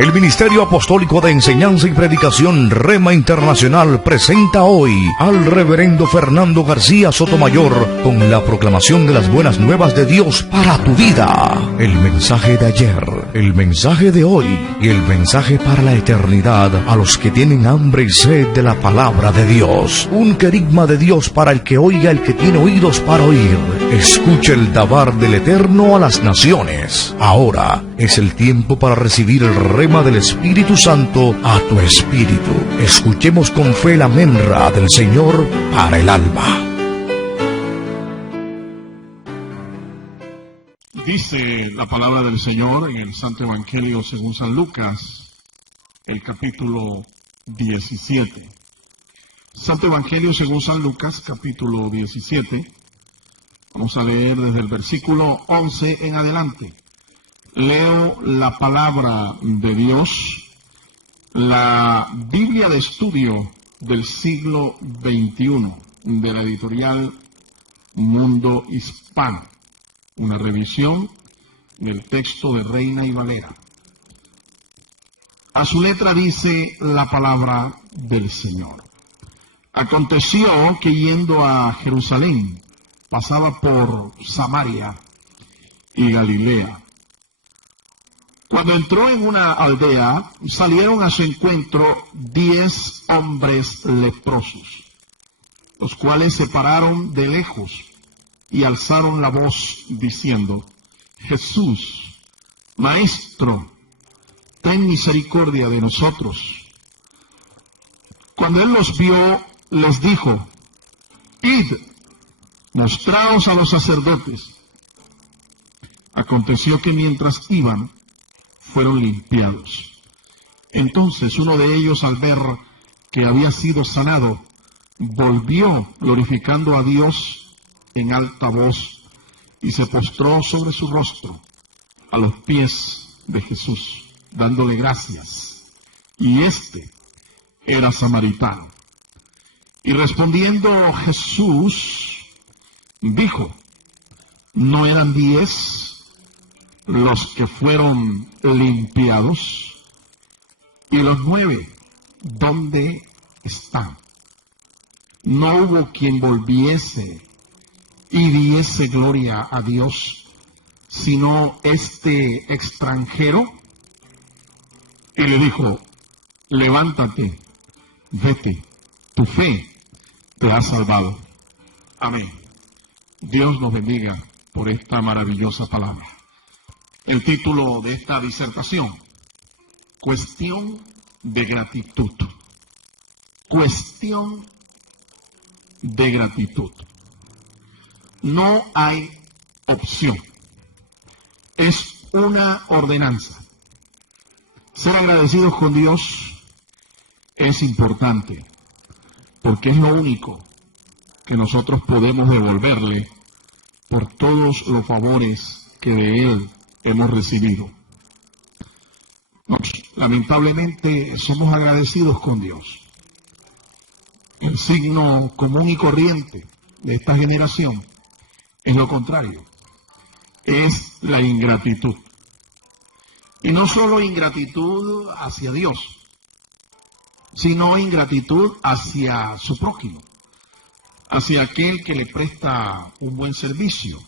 El Ministerio Apostólico de Enseñanza y Predicación Rema Internacional presenta hoy al Reverendo Fernando García Sotomayor con la proclamación de las buenas nuevas de Dios para tu vida. El mensaje de ayer, el mensaje de hoy y el mensaje para la eternidad a los que tienen hambre y sed de la palabra de Dios. Un querigma de Dios para el que oiga, el que tiene oídos para oír. Escucha el dabar del Eterno a las naciones. Ahora es el tiempo para recibir el rema del Espíritu Santo a tu espíritu. Escuchemos con fe la menra del Señor para el alma. Dice la palabra del Señor en el Santo Evangelio según San Lucas, el capítulo 17. Santo Evangelio según San Lucas, capítulo 17. Vamos a leer desde el versículo 11 en adelante. Leo la palabra de Dios, la Biblia de estudio del siglo XXI, de la editorial Mundo Hispano. Una revisión del texto de Reina y Valera. A su letra dice la palabra del Señor. Aconteció que yendo a Jerusalén, pasaba por Samaria y Galilea. Cuando entró en una aldea, salieron a su encuentro 10 hombres leprosos, los cuales se pararon de lejos y alzaron la voz diciendo: Jesús, Maestro, ten misericordia de nosotros. Cuando él los vio, les dijo: Id, mostraos a los sacerdotes. Aconteció que mientras iban, fueron limpiados. Entonces uno de ellos, al ver que había sido sanado, volvió glorificando a Dios en alta voz y se postró sobre su rostro a los pies de Jesús, dándole gracias. Y este era samaritano. Y respondiendo Jesús, dijo: ¿no eran 10 los que fueron limpiados? ¿Y los 9 dónde están? ¿No hubo quien volviese y diese gloria a Dios, sino este extranjero? Y le dijo: levántate, vete, tu fe te ha salvado. Amén. Dios nos bendiga por esta maravillosa palabra. El título de esta disertación: Cuestión de gratitud. Cuestión de gratitud. No hay opción. Es una ordenanza. Ser agradecidos con Dios es importante, porque es lo único que nosotros podemos devolverle por todos los favores que de Él hemos recibido. Lamentablemente somos agradecidos con Dios. El signo común y corriente de esta generación es lo contrario, es la ingratitud. Y no solo ingratitud hacia Dios, sino ingratitud hacia su prójimo, hacia aquel que le presta un buen servicio,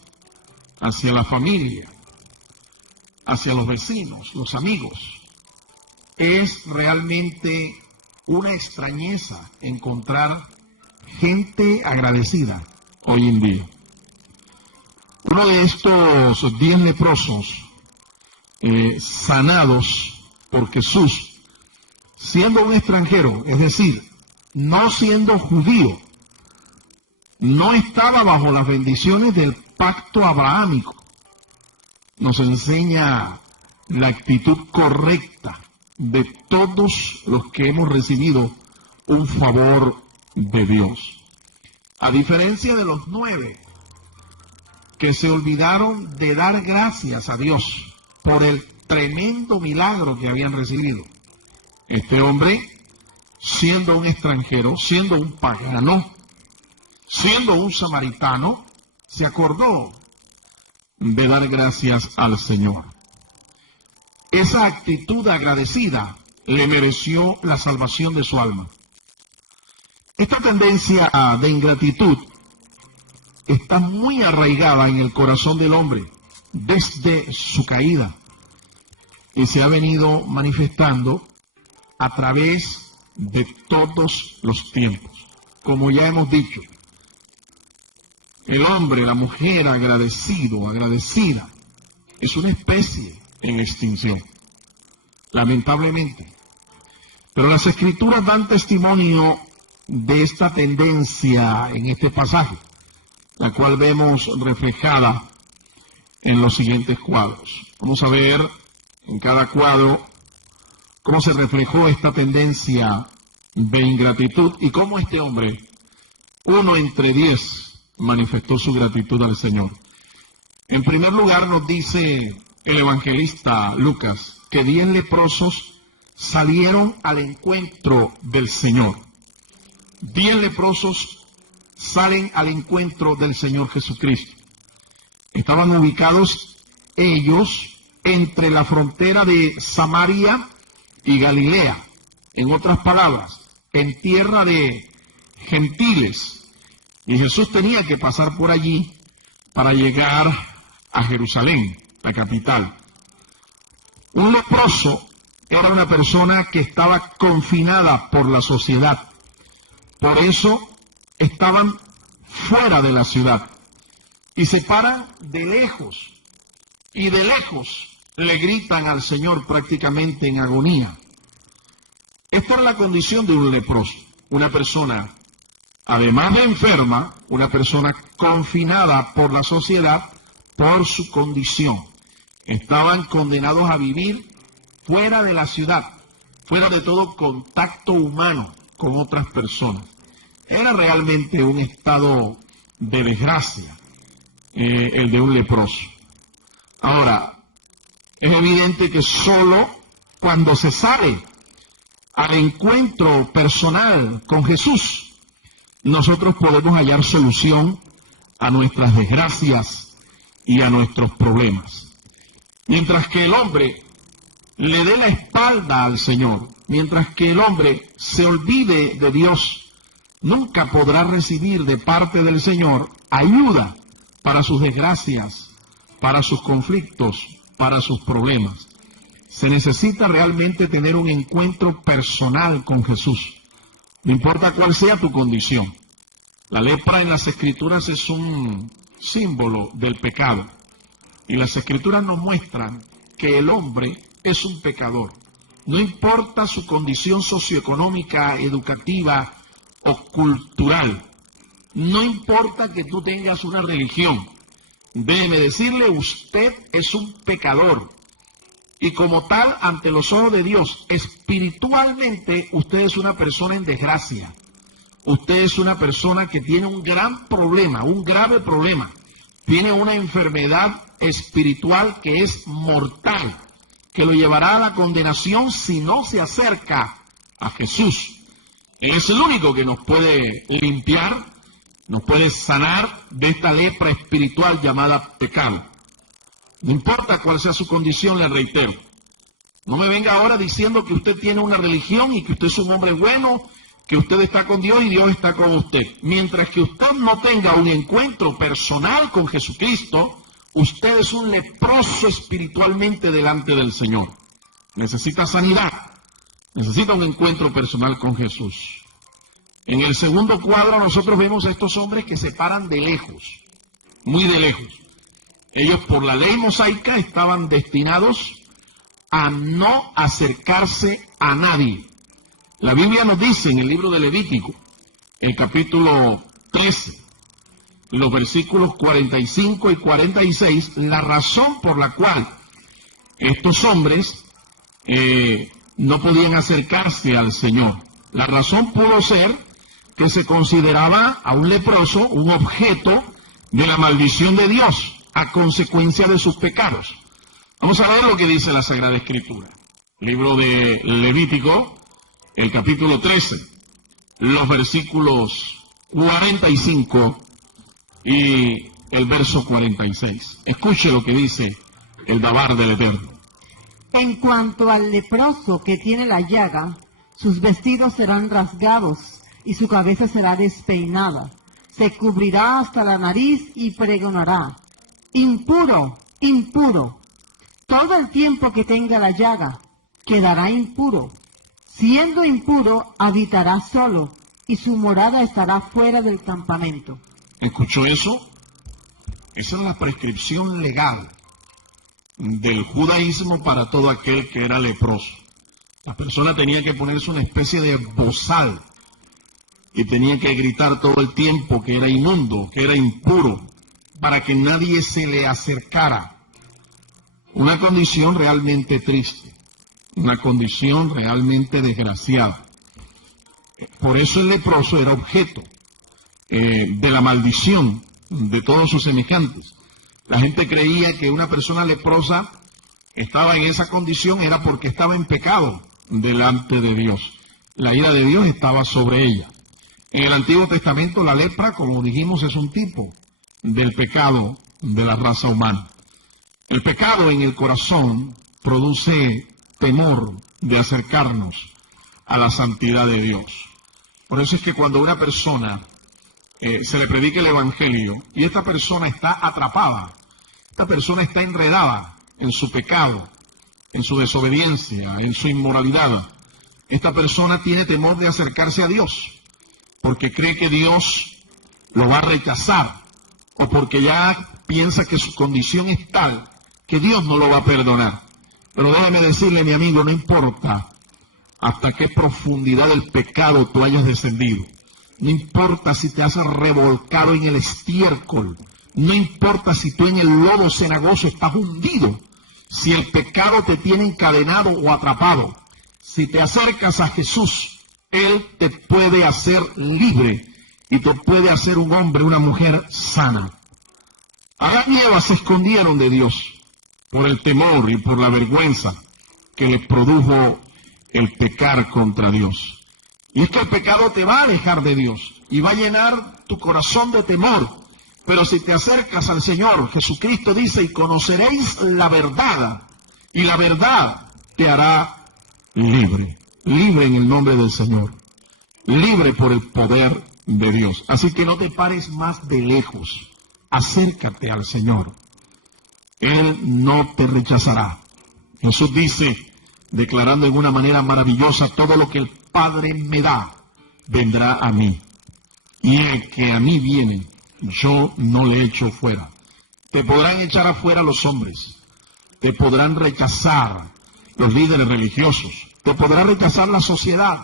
hacia la familia, hacia los vecinos, los amigos. Es realmente una extrañeza encontrar gente agradecida hoy en día. Uno de estos 10 leprosos sanados por Jesús, siendo un extranjero, es decir, no siendo judío, no estaba bajo las bendiciones del pacto abrahámico, nos enseña la actitud correcta de todos los que hemos recibido un favor de Dios. A diferencia de los 9 que se olvidaron de dar gracias a Dios por el tremendo milagro que habían recibido. Este hombre, siendo un extranjero, siendo un pagano, siendo un samaritano, se acordó de dar gracias al Señor. esa actitud agradecida le mereció la salvación de su alma. Esta tendencia de ingratitud está muy arraigada en el corazón del hombre desde su caída y se ha venido manifestando a través de todos los tiempos. Como ya hemos dicho, el hombre, la mujer agradecido, agradecida, es una especie en extinción, lamentablemente. Pero las Escrituras dan testimonio de esta tendencia en este pasaje, la cual vemos reflejada en los siguientes cuadros. Vamos a ver en cada cuadro cómo se reflejó esta tendencia de ingratitud y cómo este hombre, 1 entre 10, manifestó su gratitud al Señor. En primer lugar nos dice el evangelista Lucas que 10 leprosos salieron al encuentro del Señor. 10 leprosos salen al encuentro del Señor Jesucristo. Estaban ubicados ellos entre la frontera de Samaria y Galilea. En otras palabras, en tierra de gentiles. Y Jesús tenía que pasar por allí para llegar a Jerusalén, la capital. Un leproso era una persona que estaba confinada por la sociedad. Por eso estaban fuera de la ciudad y se paran de lejos y de lejos le gritan al Señor prácticamente en agonía. Esta es la condición de un leproso, una persona, además de enferma, una persona confinada por la sociedad por su condición. Estaban condenados a vivir fuera de la ciudad, fuera de todo contacto humano con otras personas. Era realmente un estado de desgracia, el de un leproso. Ahora, es evidente que solo cuando se sale al encuentro personal con Jesús, nosotros podemos hallar solución a nuestras desgracias y a nuestros problemas. Mientras que el hombre le dé la espalda al Señor, mientras que el hombre se olvide de Dios, nunca podrá recibir de parte del Señor ayuda para sus desgracias, para sus conflictos, para sus problemas. Se necesita realmente tener un encuentro personal con Jesús, no importa cuál sea tu condición. La lepra en las Escrituras es un símbolo del pecado, y las Escrituras nos muestran que el hombre es un pecador. No importa su condición socioeconómica, educativa o cultural, no importa que tú tengas una religión, déjeme decirle, usted es un pecador. Y como tal, ante los ojos de Dios, espiritualmente, usted es una persona en desgracia. Usted es una persona que tiene un gran problema, un grave problema. Tiene una enfermedad espiritual que es mortal, que lo llevará a la condenación si no se acerca a Jesús. Él es el único que nos puede limpiar, nos puede sanar de esta lepra espiritual llamada pecado. No importa cuál sea su condición, le reitero. No me venga ahora diciendo que usted tiene una religión y que usted es un hombre bueno, que usted está con Dios y Dios está con usted. Mientras que usted no tenga un encuentro personal con Jesucristo, usted es un leproso espiritualmente delante del Señor. Necesita sanidad, necesita un encuentro personal con Jesús. En el segundo cuadro nosotros vemos a estos hombres que se paran de lejos, muy de lejos. Ellos por la ley mosaica estaban destinados a no acercarse a nadie. La Biblia nos dice en el libro de Levítico, el capítulo 13, los versículos 45 y 46, la razón por la cual estos hombres no podían acercarse al Señor. La razón pudo ser que se consideraba a un leproso un objeto de la maldición de Dios a consecuencia de sus pecados. Vamos a ver lo que dice la Sagrada Escritura. Libro de Levítico, el capítulo 13, los versículos 45 y el verso 46. Escuche lo que dice el Dabar del Eterno. En cuanto al leproso que tiene la llaga, sus vestidos serán rasgados y su cabeza será despeinada. Se cubrirá hasta la nariz y pregonará: impuro, impuro. Todo el tiempo que tenga la llaga, quedará impuro. Siendo impuro, habitará solo, y su morada estará fuera del campamento. ¿Escuchó eso? Esa es la prescripción legal del judaísmo para todo aquel que era leproso. La persona tenía que ponerse una especie de bozal y tenía que gritar todo el tiempo que era inmundo, que era impuro, para que nadie se le acercara. Una condición realmente triste, una condición realmente desgraciada. Por eso el leproso era objeto de la maldición de todos sus semejantes. La gente creía que una persona leprosa estaba en esa condición era porque estaba en pecado delante de Dios. La ira de Dios estaba sobre ella. En el Antiguo Testamento la lepra, como dijimos, es un tipo del pecado de la raza humana. El pecado en el corazón produce temor de acercarnos a la santidad de Dios. Por eso es que cuando una persona se le predica el Evangelio y esta persona está atrapada, esta persona está enredada en su pecado, en su desobediencia, en su inmoralidad, esta persona tiene temor de acercarse a Dios, porque cree que Dios lo va a rechazar, o porque ya piensa que su condición es tal que Dios no lo va a perdonar. Pero déjeme decirle, mi amigo, no importa hasta qué profundidad del pecado tú hayas descendido, no importa si te has revolcado en el estiércol, no importa si tú en el lodo cenagoso estás hundido, si el pecado te tiene encadenado o atrapado, si te acercas a Jesús, Él te puede hacer libre y te puede hacer un hombre, una mujer sana. Adán y Eva se escondieron de Dios por el temor y por la vergüenza que les produjo el pecar contra Dios. Y es que el pecado te va a alejar de Dios y va a llenar tu corazón de temor. Pero si te acercas al Señor, Jesucristo dice: y conoceréis la verdad, y la verdad te hará libre. Libre en el nombre del Señor. Libre por el poder de Dios. Así que no te pares más de lejos. Acércate al Señor. Él no te rechazará. Jesús dice, declarando en una manera maravillosa: todo lo que el Padre me da, vendrá a mí. Y el que a mí viene, yo no le echo fuera. Te podrán echar afuera los hombres. Te podrán rechazar los líderes religiosos. Te podrá rechazar la sociedad.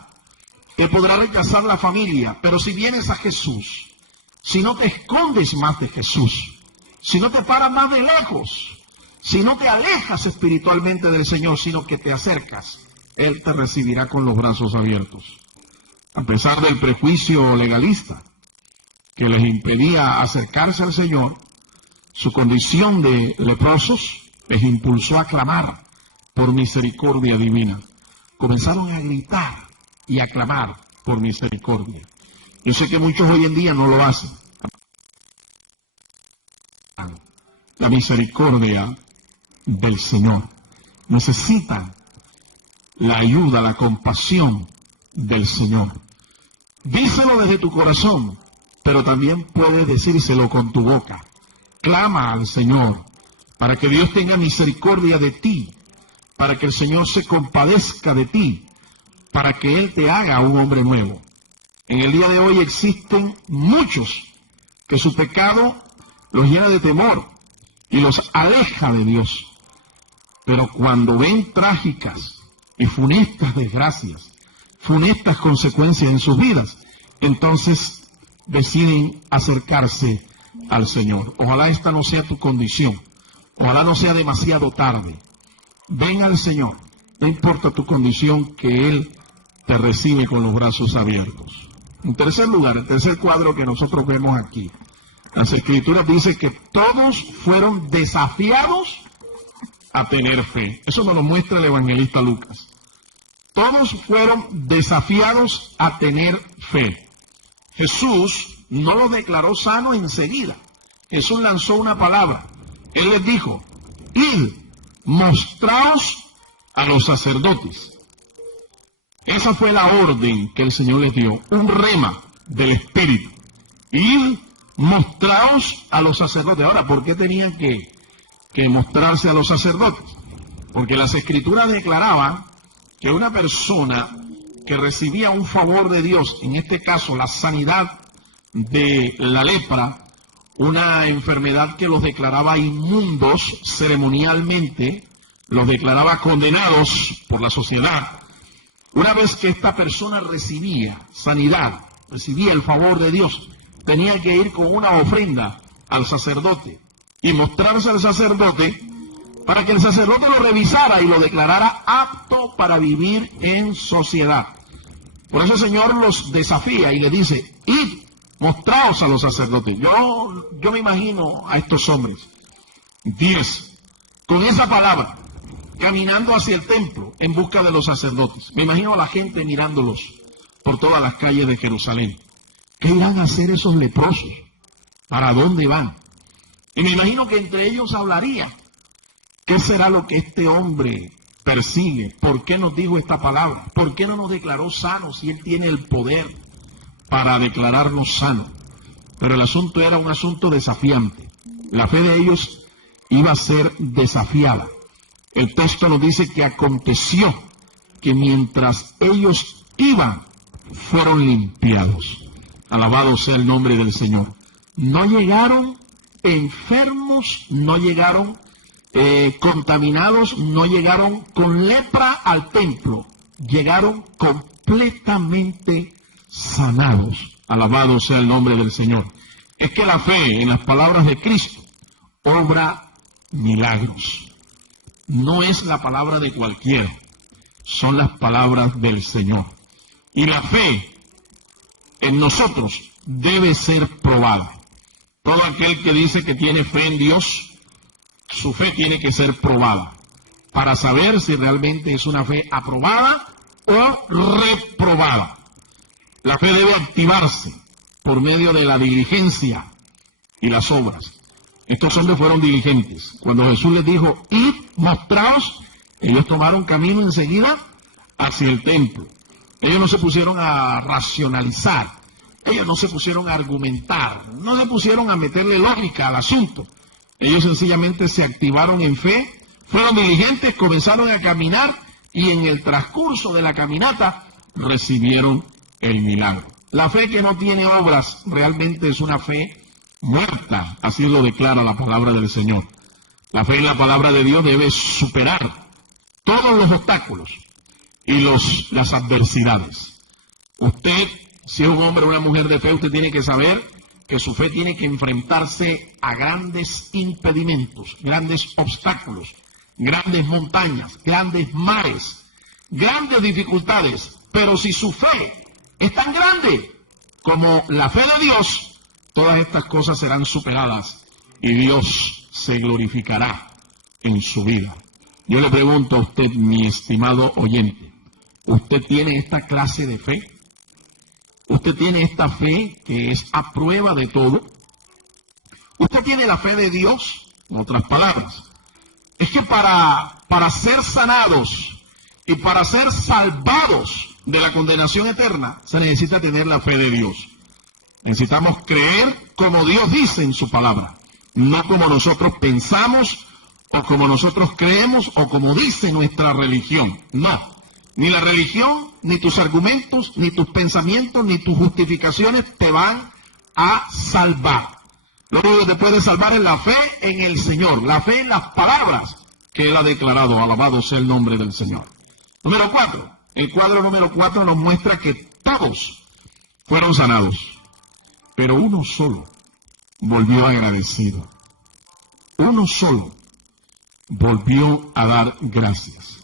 Te podrá rechazar la familia. Pero si vienes a Jesús, si no te escondes más de Jesús, si no te paras más de lejos, si no te alejas espiritualmente del Señor, sino que te acercas, Él te recibirá con los brazos abiertos. A pesar del prejuicio legalista que les impedía acercarse al Señor, su condición de leprosos les impulsó a clamar por misericordia divina. Comenzaron a gritar y a clamar por misericordia. Yo sé que muchos hoy en día no lo hacen. La misericordia del Señor. Necesitan la ayuda, la compasión del Señor. Díselo desde tu corazón, pero también puedes decírselo con tu boca. Clama al Señor para que Dios tenga misericordia de ti, para que el Señor se compadezca de ti, para que Él te haga un hombre nuevo. En el día de hoy existen muchos que su pecado los llena de temor y los aleja de Dios. Pero cuando ven trágicas y funestas desgracias, funestas consecuencias en sus vidas, entonces deciden acercarse al Señor. Ojalá esta no sea tu condición, ojalá no sea demasiado tarde. Ven al Señor, no importa tu condición, que Él te recibe con los brazos abiertos. En tercer lugar, el tercer cuadro que nosotros vemos aquí, las Escrituras dicen que todos fueron desafiados a tener fe. Eso nos lo muestra el evangelista Lucas. Todos fueron desafiados a tener fe. Jesús no lo declaró sano enseguida. Jesús lanzó una palabra. Él les dijo: id, mostraos a los sacerdotes. Esa fue la orden que el Señor les dio, un rema del Espíritu. Y mostraos a los sacerdotes. Ahora, ¿por qué tenían que mostrarse a los sacerdotes? Porque las Escrituras declaraban que una persona que recibía un favor de Dios, en este caso la sanidad de la lepra, una enfermedad que los declaraba inmundos ceremonialmente, los declaraba condenados por la sociedad. Una vez que esta persona recibía sanidad, recibía el favor de Dios, tenía que ir con una ofrenda al sacerdote y mostrarse al sacerdote para que el sacerdote lo revisara y lo declarara apto para vivir en sociedad. Por eso el Señor los desafía y le dice, id, mostraos a los sacerdotes. Yo me imagino a estos hombres, 10, con esa palabra, caminando hacia el templo en busca de los sacerdotes. Me imagino a la gente mirándolos por todas las calles de Jerusalén. ¿Qué irán a hacer esos leprosos? ¿Para dónde van? Y me imagino que entre ellos hablaría. ¿Qué será lo que este hombre persigue? ¿Por qué nos dijo esta palabra? ¿Por qué no nos declaró sanos si él tiene el poder para declararnos sanos? Pero el asunto era un asunto desafiante. La fe de ellos iba a ser desafiada. El texto nos dice que aconteció que mientras ellos iban, fueron limpiados. Alabado sea el nombre del Señor. No llegaron enfermos, no llegaron contaminados, no llegaron con lepra al templo. Llegaron completamente sanados. Alabado sea el nombre del Señor. Es que la fe en las palabras de Cristo obra milagros. No es la palabra de cualquiera, son las palabras del Señor. Y la fe en nosotros debe ser probada. Todo aquel que dice que tiene fe en Dios, su fe tiene que ser probada para saber si realmente es una fe aprobada o reprobada. La fe debe activarse por medio de la diligencia y las obras. Estos hombres fueron diligentes. Cuando Jesús les dijo, id, mostraos, ellos tomaron camino enseguida hacia el templo. Ellos no se pusieron a racionalizar, ellos no se pusieron a argumentar, no se pusieron a meterle lógica al asunto. Ellos sencillamente se activaron en fe, fueron diligentes, comenzaron a caminar y en el transcurso de la caminata recibieron el milagro. La fe que no tiene obras realmente es una fe muerta, así lo declara la palabra del Señor. La fe en la palabra de Dios debe superar todos los obstáculos y las adversidades. Usted, si es un hombre o una mujer de fe, usted tiene que saber que su fe tiene que enfrentarse a grandes impedimentos, grandes obstáculos, grandes montañas, grandes mares, grandes dificultades. Pero si su fe es tan grande como la fe de Dios, todas estas cosas serán superadas y Dios se glorificará en su vida. Yo le pregunto a usted, mi estimado oyente, ¿usted tiene esta clase de fe? ¿Usted tiene esta fe que es a prueba de todo? ¿Usted tiene la fe de Dios? En otras palabras, es que para ser sanados y para ser salvados de la condenación eterna, se necesita tener la fe de Dios. Necesitamos creer como Dios dice en su palabra, no como nosotros pensamos o como nosotros creemos o como dice nuestra religión. No, ni la religión, ni tus argumentos, ni tus pensamientos, ni tus justificaciones te van a salvar. Lo único que te puede salvar es la fe en el Señor, la fe en las palabras que Él ha declarado. Alabado sea el nombre del Señor. Número 4. El cuadro número 4 nos muestra que todos fueron sanados, pero uno solo volvió agradecido. Uno solo volvió a dar gracias.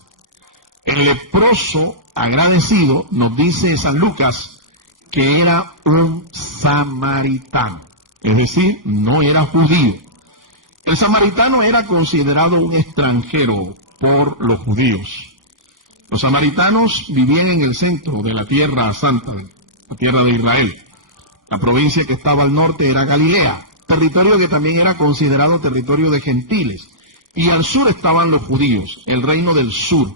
El leproso agradecido, nos dice San Lucas, que era un samaritano, es decir, no era judío. El samaritano era considerado un extranjero por los judíos. Los samaritanos vivían en el centro de la tierra santa, la tierra de Israel. La provincia que estaba al norte era Galilea, territorio que también era considerado territorio de gentiles. Y al sur estaban los judíos, el reino del sur.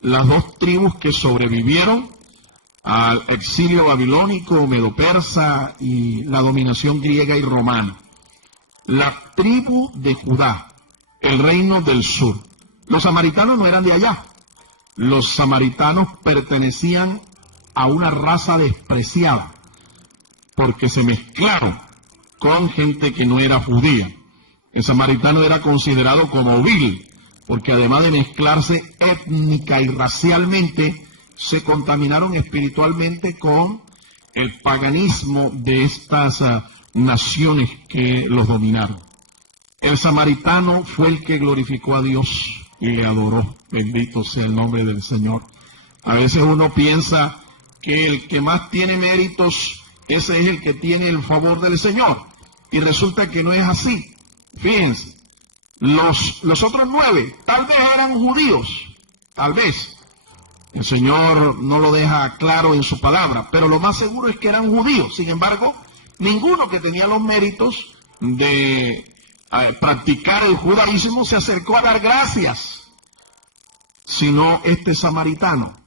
las dos tribus que sobrevivieron al exilio babilónico, medo-persa y la dominación griega y romana. La tribu de Judá, el reino del sur. Los samaritanos no eran de allá. Los samaritanos pertenecían a una raza despreciada porque se mezclaron con gente que no era judía. El samaritano era considerado como vil, porque además de mezclarse étnica y racialmente, se contaminaron espiritualmente con el paganismo de estas naciones que los dominaron. El samaritano fue el que glorificó a Dios y le adoró. Bendito sea el nombre del Señor. A veces uno piensa que el que más tiene méritos, ese es el que tiene el favor del Señor. Y resulta que no es así. Fíjense, los otros 9 tal vez eran judíos, tal vez. El Señor no lo deja claro en su palabra, pero lo más seguro es que eran judíos. Sin embargo, ninguno que tenía los méritos de practicar el judaísmo se acercó a dar gracias, sino este samaritano,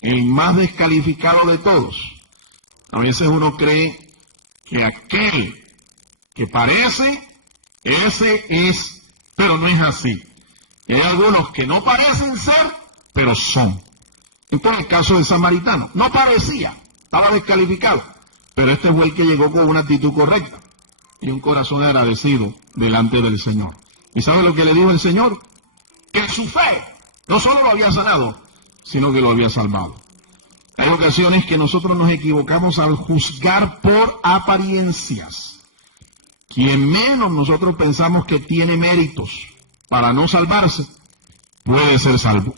el más descalificado de todos. A veces uno cree que aquel que parece, ese es, pero no es así. Y hay algunos que no parecen ser, pero son. Entonces, el caso del samaritano, no parecía, estaba descalificado, pero este fue el que llegó con una actitud correcta y un corazón agradecido delante del Señor. ¿Y sabe lo que le dijo el Señor? Que su fe no solo lo había sanado, sino que lo había salvado. Hay ocasiones que nosotros nos equivocamos al juzgar por apariencias. Quien menos nosotros pensamos que tiene méritos para no salvarse, puede ser salvo.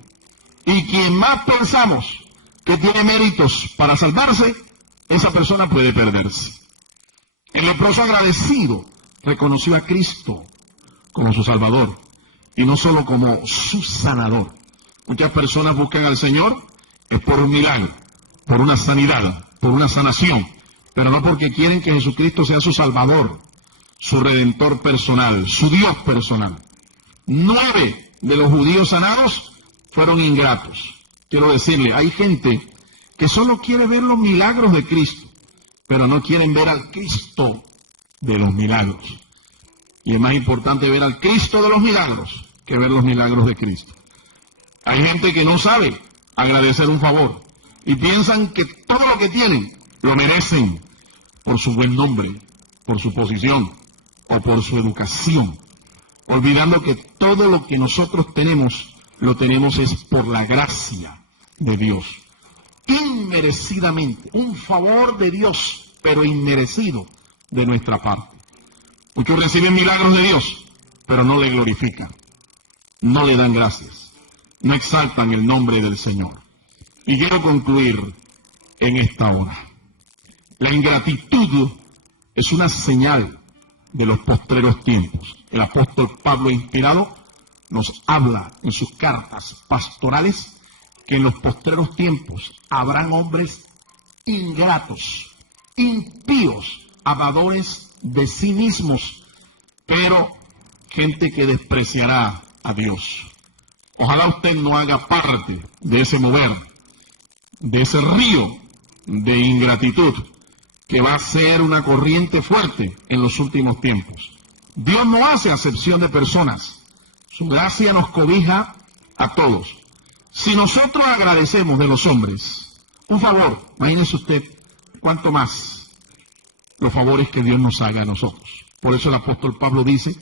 Y quien más pensamos que tiene méritos para salvarse, esa persona puede perderse. El leproso agradecido reconoció a Cristo como su Salvador y no solo como su sanador. Muchas personas buscan al Señor es por un milagro, por una sanidad, por una sanación, pero no porque quieren que Jesucristo sea su Salvador, su Redentor personal, su Dios personal. 9 de los judíos sanados fueron ingratos. Quiero decirle, hay gente que solo quiere ver los milagros de Cristo, pero no quieren ver al Cristo de los milagros. Y es más importante ver al Cristo de los milagros que ver los milagros de Cristo. Hay gente que no sabe agradecer un favor y piensan que todo lo que tienen lo merecen por su buen nombre, por su posición o por su educación, olvidando que todo lo que nosotros tenemos, lo tenemos es por la gracia de Dios. Inmerecidamente, un favor de Dios, pero inmerecido de nuestra parte. Muchos reciben milagros de Dios, pero no le glorifican, no le dan gracias, no exaltan el nombre del Señor. Y quiero concluir en esta hora. La ingratitud es una señal de los postreros tiempos. El apóstol Pablo, inspirado, nos habla en sus cartas pastorales que en los postreros tiempos habrán hombres ingratos, impíos, amadores de sí mismos, pero gente que despreciará a Dios. Ojalá usted no haga parte de ese mover, de ese río de ingratitud que va a ser una corriente fuerte en los últimos tiempos. Dios no hace acepción de personas. Su gracia nos cobija a todos. Si nosotros agradecemos de los hombres un favor, imagínese usted cuánto más los favores que Dios nos haga a nosotros. Por eso el apóstol Pablo dice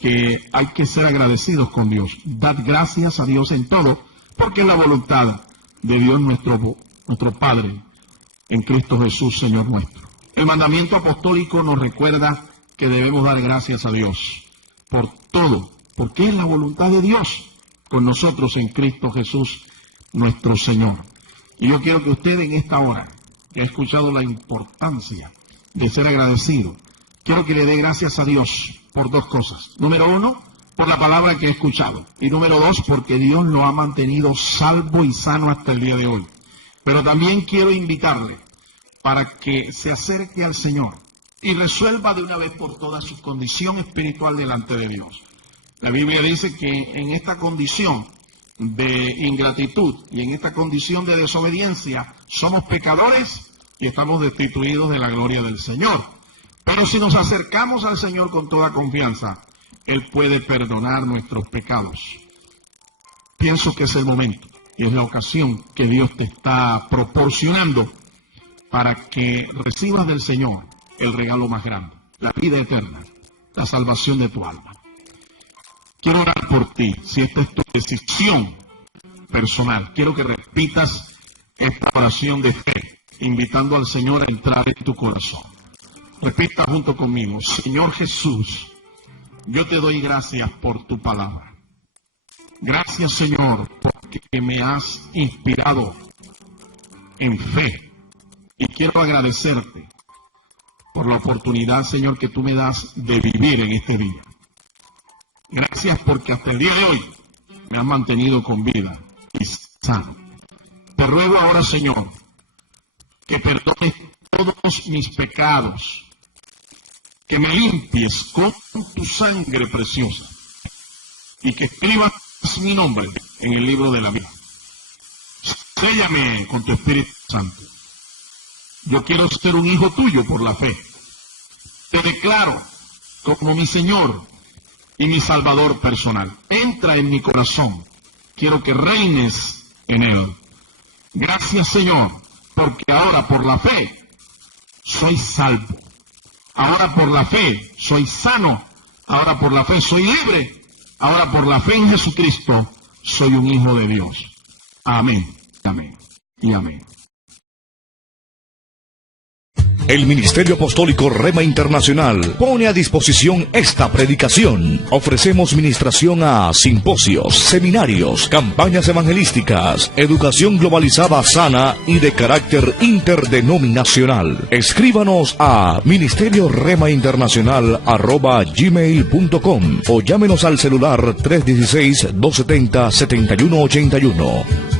que hay que ser agradecidos con Dios. Dad gracias a Dios en todo, porque es la voluntad de Dios nuestro Padre en Cristo Jesús, Señor nuestro. El mandamiento apostólico nos recuerda que debemos dar gracias a Dios por todo, porque es la voluntad de Dios con nosotros en Cristo Jesús, nuestro Señor. Y yo quiero que usted en esta hora, que ha escuchado la importancia de ser agradecido, quiero que le dé gracias a Dios por dos cosas. Número 1, por la palabra que he escuchado. Y número 2, porque Dios lo ha mantenido salvo y sano hasta el día de hoy. Pero también quiero invitarle para que se acerque al Señor y resuelva de una vez por todas su condición espiritual delante de Dios. La Biblia dice que en esta condición de ingratitud y en esta condición de desobediencia somos pecadores y estamos destituidos de la gloria del Señor. Pero si nos acercamos al Señor con toda confianza, Él puede perdonar nuestros pecados. Pienso que es el momento y es la ocasión que Dios te está proporcionando para que recibas del Señor el regalo más grande, la vida eterna, la salvación de tu alma. Quiero orar por ti, si esta es tu decisión personal. Quiero que repitas esta oración de fe, invitando al Señor a entrar en tu corazón. Repita junto conmigo: Señor Jesús, yo te doy gracias por tu palabra. Gracias, Señor, porque me has inspirado en fe. Y quiero agradecerte por la oportunidad, Señor, que tú me das de vivir en este día. Gracias porque hasta el día de hoy me has mantenido con vida y sano. Te ruego ahora, Señor, que perdones todos mis pecados, que me limpies con tu sangre preciosa y que escribas mi nombre en el libro de la vida. Séllame con tu Espíritu Santo. Yo quiero ser un hijo tuyo por la fe. Te declaro como mi Señor y mi Salvador personal. Entra en mi corazón. Quiero que reines en él. Gracias, Señor, porque ahora por la fe soy salvo. Ahora por la fe soy sano. Ahora por la fe soy libre. Ahora por la fe en Jesucristo soy un hijo de Dios. Amén, amén y amén. El Ministerio Apostólico Rema Internacional pone a disposición esta predicación. Ofrecemos ministración a simposios, seminarios, campañas evangelísticas, educación globalizada sana y de carácter interdenominacional. Escríbanos a ministerioremainternacional@gmail.com o llámenos al celular 316-270-7181.